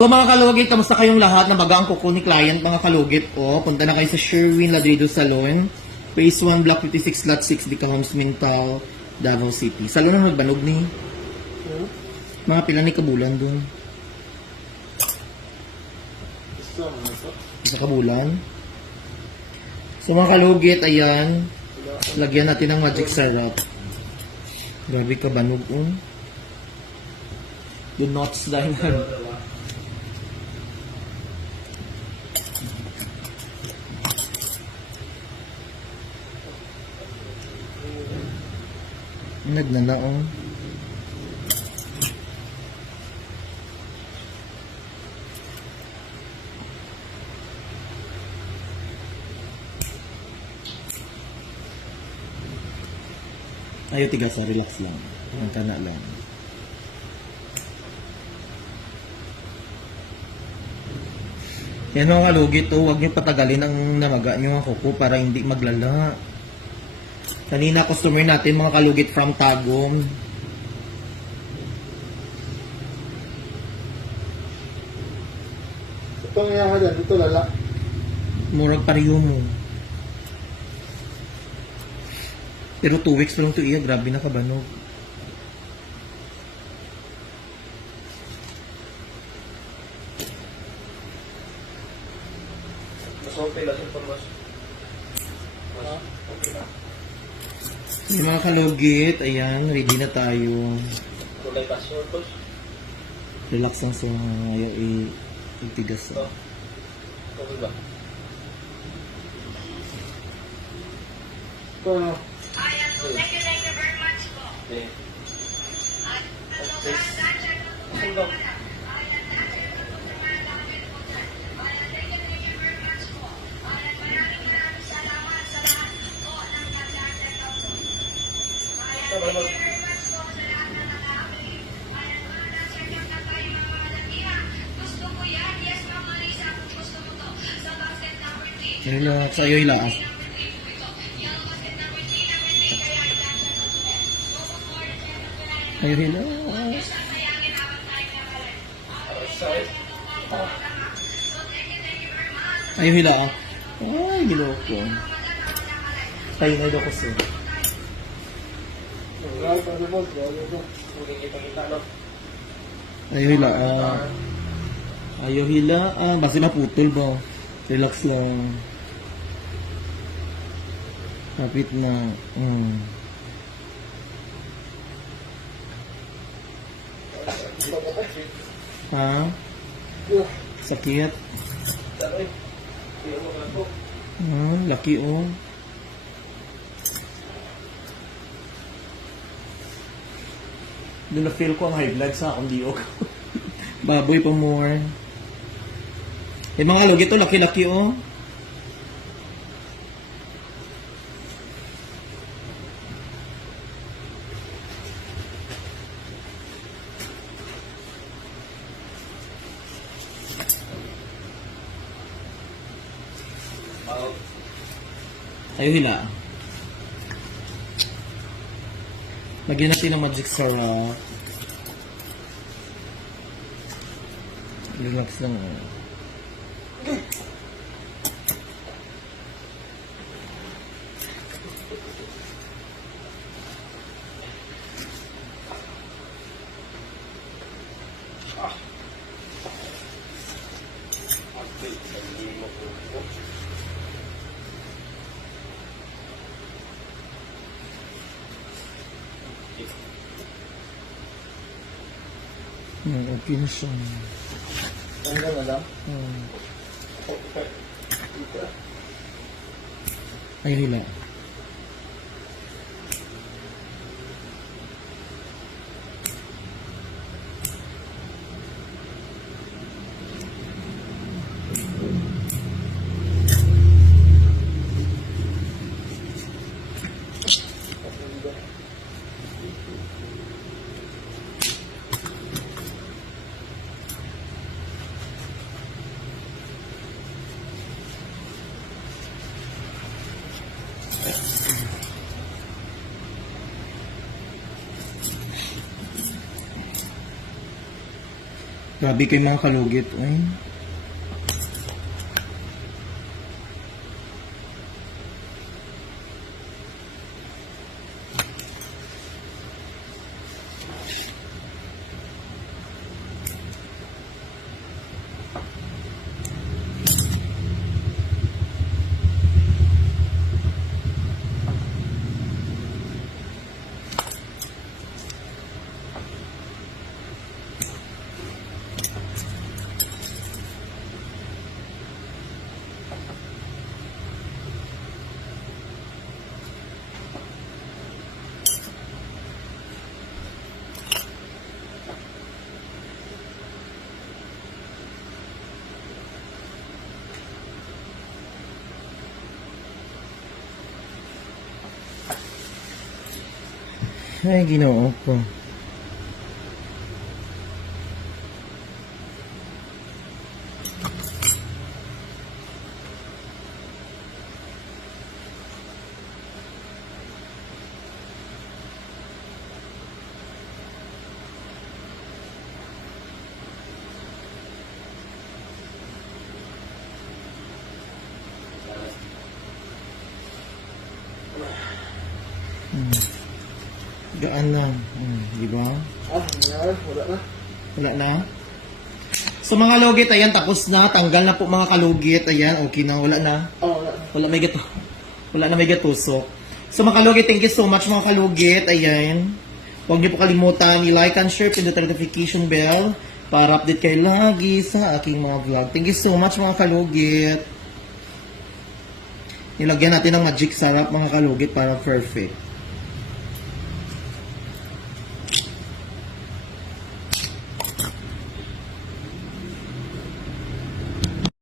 So mga kalugit, kamusta kayong lahat? Nabaga ang kuko ni client mga kalugit o. Punta na kayo sa Sherwin Ladrido Salon. Phase 1, Block 56, Lot 6, Dicahoms, Mintal, Davao City. Salon na nagbanog ni. Mga pila ni kabulan dun. Isa kabulan. So mga kalugit, ayan. Lagyan natin ng magic syrup. Grabe ka banog um. The knots dahil Nagnanaong. Ayaw tiga sa relax lang. Ang kana lang. Yan mga kalugit to, huwag niyo patagalin ang namaga niyo ang kuko para hindi maglala. Kanina customer natin mga kalugit from Tagum. Ito nga yan dyan, ito lala. Murag pariyo mo. Pero 2 weeks lang to iya, grabe na kabanog. Mas okay lang informasyon. Ah. Yung mga kalugit, ayan, ready na tayo. Kulay password boss. Relax lang sa ayaw itigas. Ito. Okay ba? Ito ano? Ayan thank you, thank you very much po. Eh. At hello, Okay. Dasher po po giloko. Tayo na daw kasi. Wala pa ano boss, wala pa. Huling kita-kita no? Ayaw hila ah. Ayaw hila ah. Basta maputol ba? Relax lang. Kapit na. Mm. Ha? Sakit? Ah, laki oh. Doon na feel ko ang high blood sa akong diok. Baboy pa more. Eh mga log, ito laki-laki oh. Ayaw hila. Lagyan natin ng magic syrup. Relax lang. oh. Hmm, na siya. Hanggang na lang? Hmm. Okay. Dito. Grabe kayo mga kalugit. Ay. Ay, ginoo ko. Hmm. Gaan na. Hmm, di ba? Ah. Wala na. Wala na. So mga lugit, ayan, tapos na. Tanggal na po mga kalugit. Ayan, okay na. Wala na. Oh, wala na. Wala may gato. Wala na may gatusok. So mga kalugit, thank you so much mga kalugit. Ayan. Huwag niyo po kalimutan i-like and share pindot notification bell para update kayo lagi sa aking mga vlog. Thank you so much mga kalugit. Nilagyan natin ng magic sarap mga kalugit para perfect.